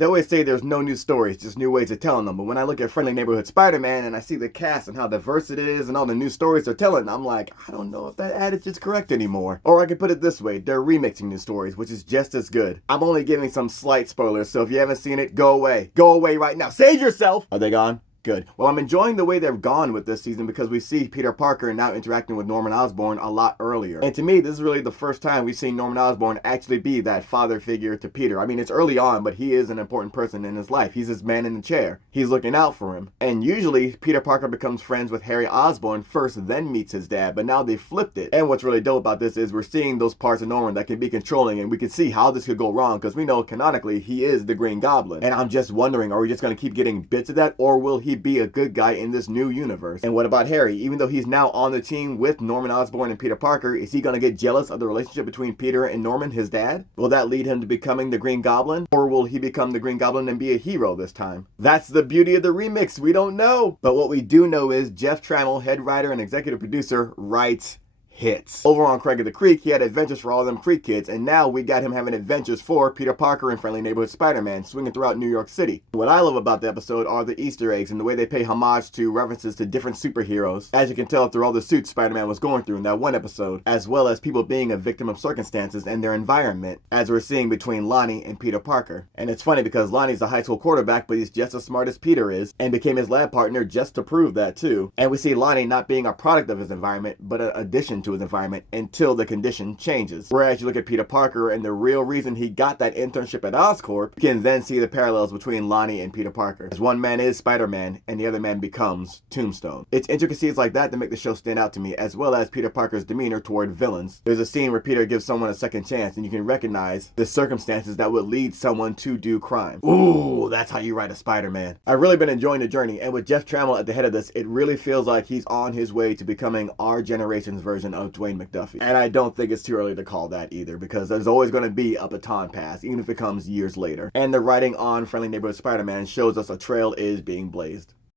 They always say there's no new stories, just new ways of telling them, but when I look at Friendly Neighborhood Spider-Man and I see the cast and how diverse it is and all the new stories they're telling, I'm like, I don't know if that adage is correct anymore. Or I could put it this way, they're remixing new stories, which is just as good. I'm only giving some slight spoilers, so if you haven't seen it, go away. Go away right now. Save yourself! Are they gone? Good. Well, I'm enjoying the way they've gone with this season because we see Peter Parker now interacting with Norman Osborn a lot earlier. And to me, this is really the first time we've seen Norman Osborn actually be that father figure to Peter. I mean, it's early on, but he is an important person in his life. He's his man in the chair. He's looking out for him. And usually, Peter Parker becomes friends with Harry Osborn first, then meets his dad, but now they flipped it. And what's really dope about this is we're seeing those parts of Norman that can be controlling, and we can see how this could go wrong because we know canonically he is the Green Goblin. And I'm just wondering, are we just going to keep getting bits of that, or will he be a good guy in this new universe? And what about Harry? Even though he's now on the team with Norman Osborn and Peter Parker, is he going to get jealous of the relationship between Peter and Norman, his dad? Will that lead him to becoming the Green Goblin? Or will he become the Green Goblin and be a hero this time? That's the beauty of the remix. We don't know. But what we do know is Jeff Trammell, head writer and executive producer, writes hits. Over on Craig of the Creek, he had adventures for all them Creek kids, and now we got him having adventures for Peter Parker and Friendly Neighborhood Spider-Man, swinging throughout New York City. What I love about the episode are the Easter eggs and the way they pay homage to references to different superheroes, as you can tell through all the suits Spider-Man was going through in that one episode, as well as people being a victim of circumstances and their environment, as we're seeing between Lonnie and Peter Parker. And it's funny because Lonnie's a high school quarterback, but he's just as smart as Peter is, and became his lab partner just to prove that too. And we see Lonnie not being a product of his environment, but an addition to his environment until the condition changes. Whereas you look at Peter Parker and the real reason he got that internship at Oscorp, you can then see the parallels between Lonnie and Peter Parker. As one man is Spider-Man and the other man becomes Tombstone. It's intricacies like that that make the show stand out to me, as well as Peter Parker's demeanor toward villains. There's a scene where Peter gives someone a second chance and you can recognize the circumstances that would lead someone to do crime. Ooh, that's how you write a Spider-Man. I've really been enjoying the journey, and with Jeff Trammell at the head of this, it really feels like he's on his way to becoming our generation's version of Dwayne McDuffie. And I don't think it's too early to call that either, because there's always going to be a baton pass, even if it comes years later. And the writing on Friendly Neighborhood Spider-Man shows us a trail is being blazed.